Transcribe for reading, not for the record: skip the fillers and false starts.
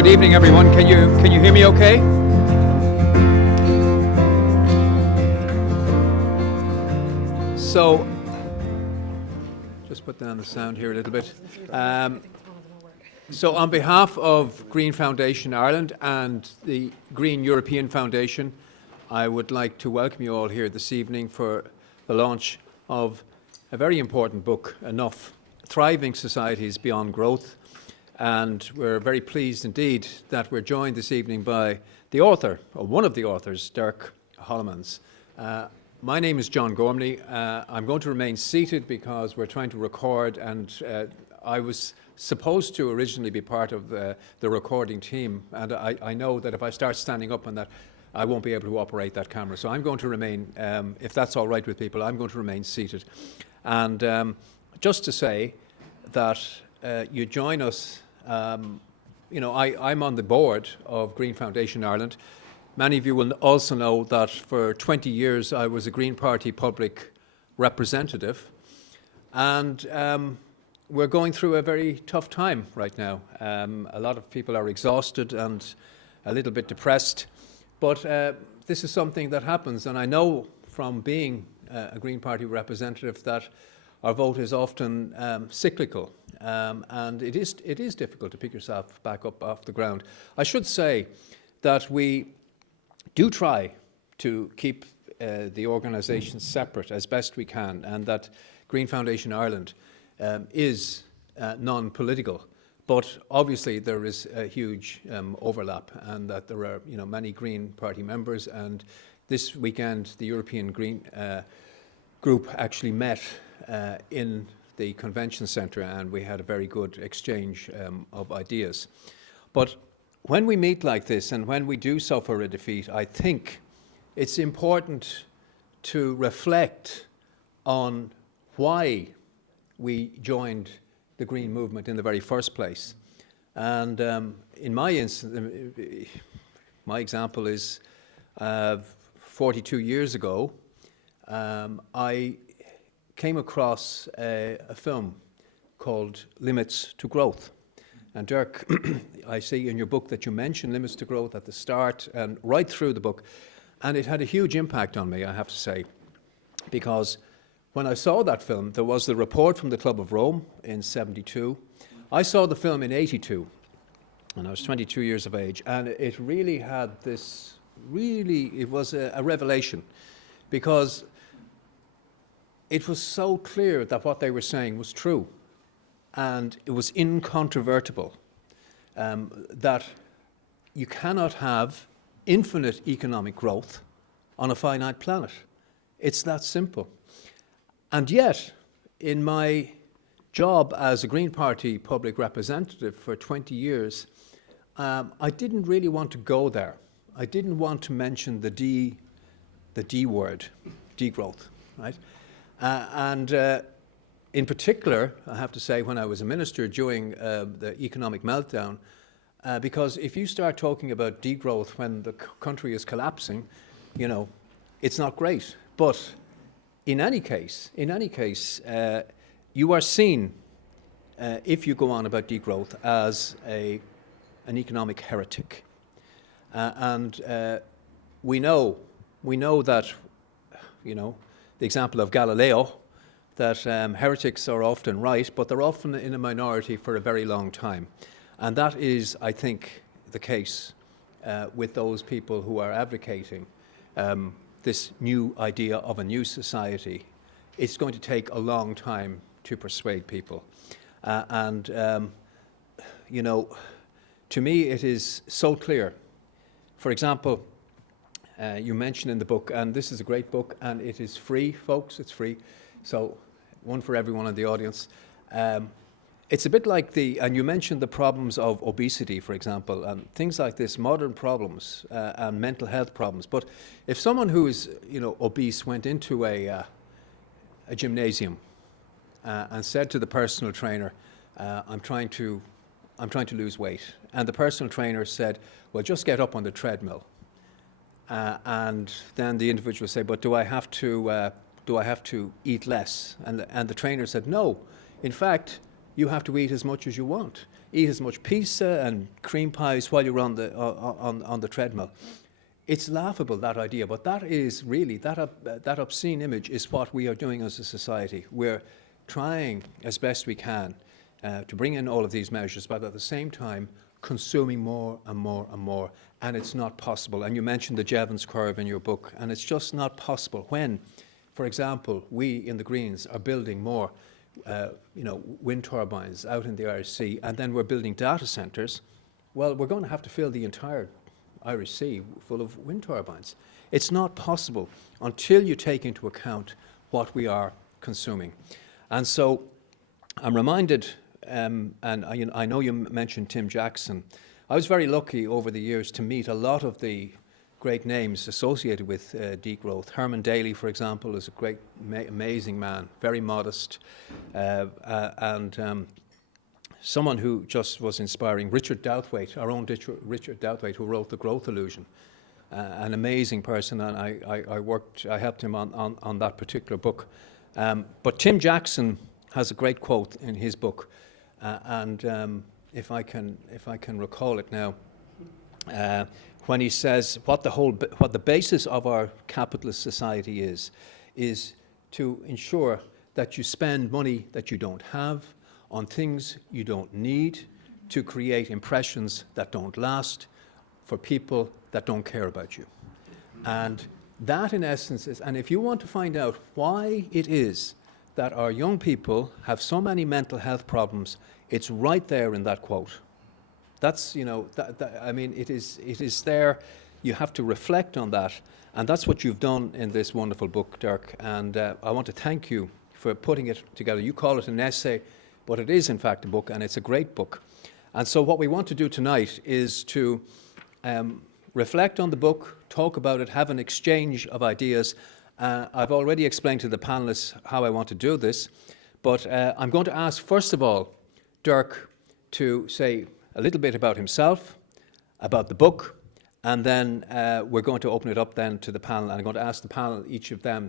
Good evening, everyone. Can you hear me okay? So, just put down the sound here a little bit. So on behalf of Green Foundation Ireland and the Green European Foundation, I would like to welcome you all here this evening for the launch of a very important book, Enough: Thriving Societies Beyond Growth. And we're very pleased indeed that we're joined this evening by the author, or one of the authors, DIRK HOLEMANS. My name is John Gormley. I'm going to remain seated because we're trying to record, and I was supposed to originally be part of the recording team, and I know that if I start standing up on that, I won't be able to operate that camera. So I'm going to remain, if that's all right with people, I'm going to remain seated. And just to say that you join us, I'm on the board of Green Foundation Ireland. Many of you will also know that for 20 years I was a Green Party public representative, and we're going through a very tough time right now. A lot of people are exhausted and a little bit depressed, but this is something that happens, and I know from being a Green Party representative that our vote is often cyclical, and it is difficult to pick yourself back up off the ground. I should say that we do try to keep the organisation separate as best we can, and that Green Foundation Ireland is non-political. But obviously there is a huge overlap, and that there are many Green Party members. And this weekend the European Green group actually met in the convention centre, and we had a very good exchange of ideas. But when we meet like this, and when we do suffer a defeat, I think it's important to reflect on why we joined the Green movement in the very first place. And in my instance, my example is 42 years ago, I came across a film called Limits to Growth. And Dirk, I see in your book that you mention limits to growth at the start and right through the book. And it had a huge impact on me, I have to say, because when I saw that film, there was the report from the Club of Rome in '72. I saw the film in '82, and I was 22 years of age. And it really had this, it was a revelation, because it was so clear that what they were saying was true. And it was incontrovertible, that you cannot have infinite economic growth on a finite planet. It's that simple. And yet, in my job as a Green Party public representative for 20 years, I didn't really want to go there. I didn't want to mention the D word, degrowth, right? In particular, I have to say, when I was a minister during the economic meltdown, because if you start talking about degrowth when the country is collapsing, it's not great. But in any case, you are seen, if you go on about degrowth, as an economic heretic. And we know that, the example of Galileo, that heretics are often right, but they're often in a minority for a very long time. And that is, I think, the case with those people who are advocating this new idea of a new society. It's going to take a long time to persuade people. To me, it is so clear. For example, you mentioned in the book, and this is a great book, and it is free, folks, it's free. So one for everyone in the audience. It's a bit like and you mentioned the problems of obesity, for example, and things like this, modern problems and mental health problems. But if someone who is, obese went into a gymnasium and said to the personal trainer, I'm trying to lose weight, and the personal trainer said, well, just get up on the treadmill. And then the individual would say, but do I have to eat less? And the trainer said, no, in fact, you have to eat as much as you want. Eat as much pizza and cream pies while you're on the treadmill. It's laughable, that idea, but that is really, that obscene image is what we are doing as a society. We're trying as best we can to bring in all of these measures, but at the same time, consuming more and more and more, and it's not possible. And you mentioned the Jevons curve in your book, and it's just not possible when, for example, we in the Greens are building more wind turbines out in the Irish Sea, and then we're building data centres. Well, we're going to have to fill the entire Irish Sea full of wind turbines. It's not possible until you take into account what we are consuming. And so I'm reminded, and I know you mentioned Tim Jackson. I was very lucky over the years to meet a lot of the great names associated with degrowth. Herman Daly, for example, is a great, amazing man, very modest, and someone who just was inspiring. Richard Douthwaite, our own Richard Douthwaite, who wrote The Growth Illusion, an amazing person, and I helped him on that particular book. But Tim Jackson has a great quote in his book, and if I can recall it now, when he says what the basis of our capitalist society is to ensure that you spend money that you don't have on things you don't need, to create impressions that don't last for people that don't care about you. And that, in essence, is, and if you want to find out why it is that our young people have so many mental health problems, it's right there in that quote. That's, I mean, it is there. You have to reflect on that. And that's what you've done in this wonderful book, Dirk. And I want to thank you for putting it together. You call it an essay, but it is, in fact, a book, and it's a great book. And so what we want to do tonight is to reflect on the book, talk about it, have an exchange of ideas. I've already explained to the panelists how I want to do this, but I'm going to ask, first of all, Dirk to say a little bit about himself, about the book, and then we're going to open it up then to the panel, and I'm going to ask the panel, each of them,